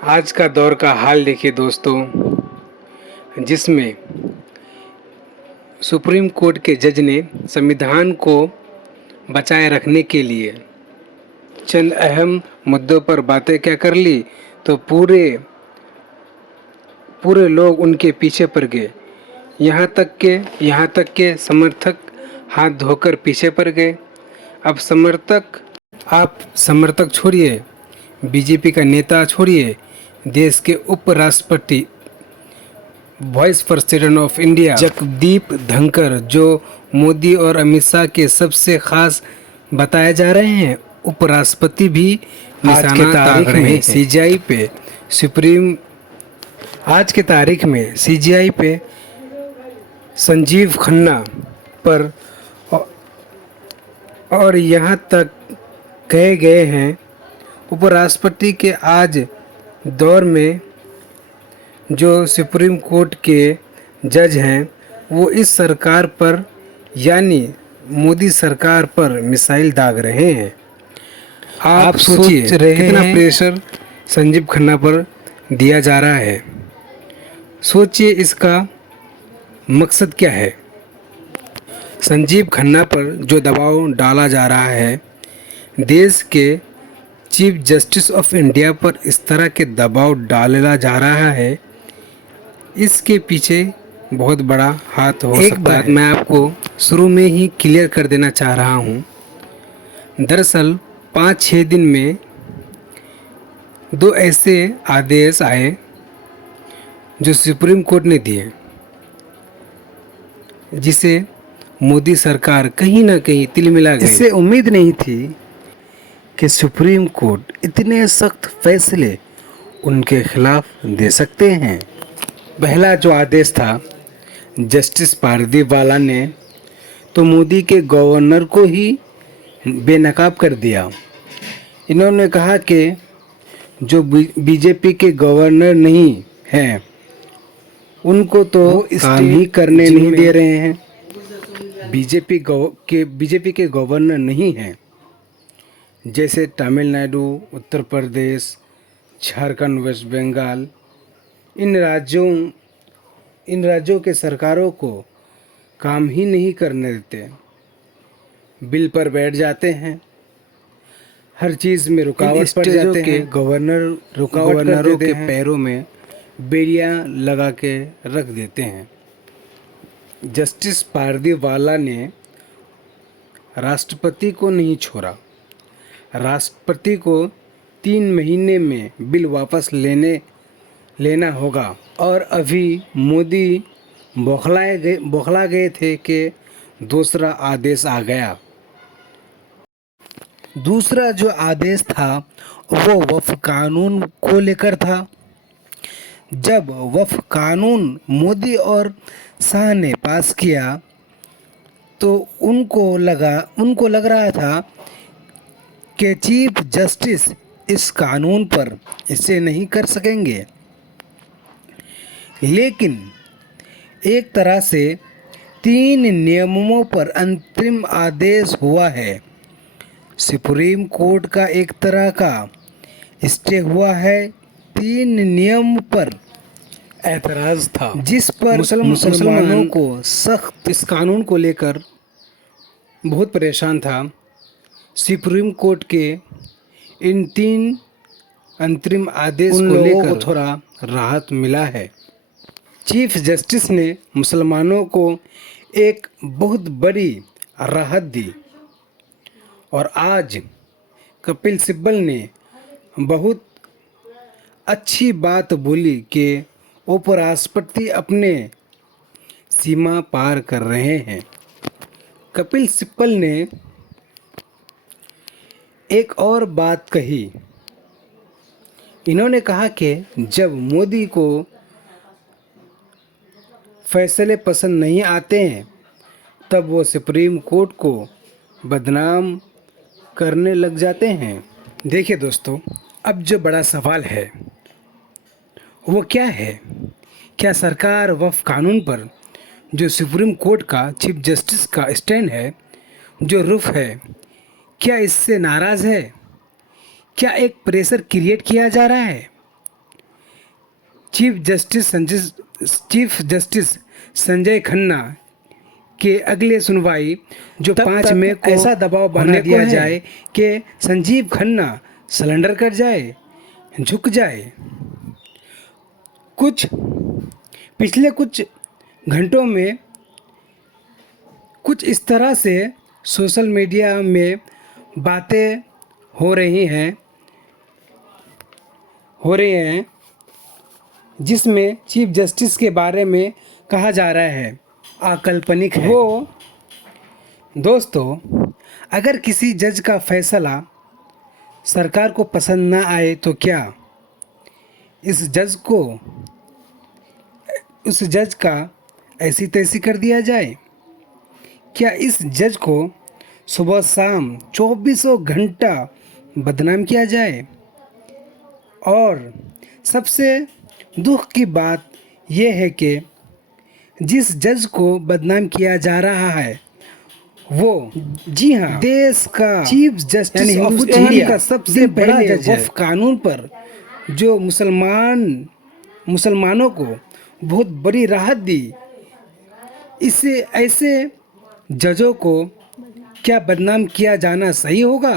आज का दौर का हाल देखिए दोस्तों, जिसमें सुप्रीम कोर्ट के जज ने संविधान को बचाए रखने के लिए चंद अहम मुद्दों पर बातें क्या कर ली तो पूरे पूरे लोग उनके पीछे पड़ गए। यहाँ तक के समर्थक हाथ धोकर पीछे पड़ गए। अब आप समर्थक छोड़िए, बीजेपी का नेता छोड़िए, देश के उपराष्ट्रपति vice president of India Jagdeep Dhankhar, जो मोदी और अमित शाह के सबसे खास बताए जा रहे हैं, उपराष्ट्रपति भी निशाना ताक रहे हैं। सीजीआई पे सुप्रीम आज के तारीख में सीजीआई पे संजीव खन्ना पर और यहाँ तक कहे गए हैं उपराष्ट्रपति के आज दौर में जो सुप्रीम कोर्ट के जज हैं वो इस सरकार पर यानी मोदी सरकार पर मिसाइल दाग रहे हैं। आप सोचिए कितना प्रेशर संजीव खन्ना पर दिया जा रहा है। सोचिए इसका मकसद क्या है। संजीव खन्ना पर जो दबाव डाला जा रहा है, देश के चीफ जस्टिस ऑफ इंडिया पर इस तरह के दबाव डाला जा रहा है, इसके पीछे बहुत बड़ा हाथ हो सकता है। एक बात मैं आपको शुरू में ही क्लियर कर देना चाह रहा हूँ। दरअसल 5-6 दिन में 2 ऐसे आदेश आए जो सुप्रीम कोर्ट ने दिए, जिसे मोदी सरकार कहीं ना कहीं तिलमिला गई। इससे उम्मीद नहीं थी कि सुप्रीम कोर्ट इतने सख्त फैसले उनके खिलाफ दे सकते हैं। पहला जो आदेश था जस्टिस पारदीवाला ने तो मोदी के गवर्नर को ही बेनकाब कर दिया। इन्होंने कहा कि जो बीजेपी के गवर्नर नहीं हैं उनको तो काम ही करने नहीं दे रहे हैं। बीजेपी के गवर्नर नहीं हैं, जैसे तमिलनाडु, उत्तर प्रदेश, झारखंड, वेस्ट बंगाल, इन राज्यों के सरकारों को काम ही नहीं करने देते। बिल पर बैठ जाते हैं, हर चीज़ में रुकावट पड़ जाते हैं। गवर्नरों के पैरों में बेड़ियां लगा के रख देते हैं। जस्टिस पारदीवाला ने राष्ट्रपति को नहीं छोड़ा। राष्ट्रपति को 3 महीने में बिल वापस लेना होगा। और अभी मोदी बौखला गए थे कि दूसरा आदेश आ गया। दूसरा जो आदेश था वो वक्फ कानून को लेकर था। जब वक्फ कानून मोदी और शाह ने पास किया तो उनको लग रहा था कि चीफ जस्टिस इस कानून पर इसे नहीं कर सकेंगे, लेकिन एक तरह से 3 नियमों पर अंतरिम आदेश हुआ है। सुप्रीम कोर्ट का एक तरह का स्टे हुआ है। 3 नियम पर ऐतराज़ था, जिस पर मुसलमानों को सख्त इस कानून को लेकर बहुत परेशान था। सुप्रीम कोर्ट के इन 3 अंतरिम आदेश को लेकर थोड़ा राहत मिला है। चीफ जस्टिस ने मुसलमानों को एक बहुत बड़ी राहत दी। और आज कपिल सिब्बल ने बहुत अच्छी बात बोली कि उपराष्ट्रपति अपने सीमा पार कर रहे हैं। कपिल सिब्बल ने एक और बात कही। इन्होंने कहा कि जब मोदी को फैसले पसंद नहीं आते हैं तब वो सुप्रीम कोर्ट को बदनाम करने लग जाते हैं। देखिए दोस्तों, अब जो बड़ा सवाल है वो क्या है? क्या सरकार वक्फ कानून पर जो सुप्रीम कोर्ट का चीफ जस्टिस का स्टैंड है, जो रुख है, क्या इससे नाराज़ है? क्या एक प्रेशर क्रिएट किया जा रहा है? चीफ जस्टिस संजय खन्ना के अगले सुनवाई जो 5 मई को ऐसा दबाव बना दिया जाए कि संजीव खन्ना सरेंडर कर जाए, झुक जाए। पिछले कुछ घंटों में कुछ इस तरह से सोशल मीडिया में बातें हो रही हैं जिसमें चीफ जस्टिस के बारे में कहा जा रहा है अकाल्पनिक है। वो दोस्तों, अगर किसी जज का फैसला सरकार को पसंद ना आए तो क्या उस जज का ऐसी तैसी कर दिया जाए? क्या इस जज को सुबह शाम 24 घंटा बदनाम किया जाए? और सबसे दुख की बात यह है कि जिस जज को बदनाम किया जा रहा है वो, जी हाँ, देश का चीफ जस्टिस ऑफ इंडिया का सबसे बड़ा जज है। कानून पर जो मुसलमानों को बहुत बड़ी राहत दी, इससे ऐसे जजों को क्या बदनाम किया जाना सही होगा?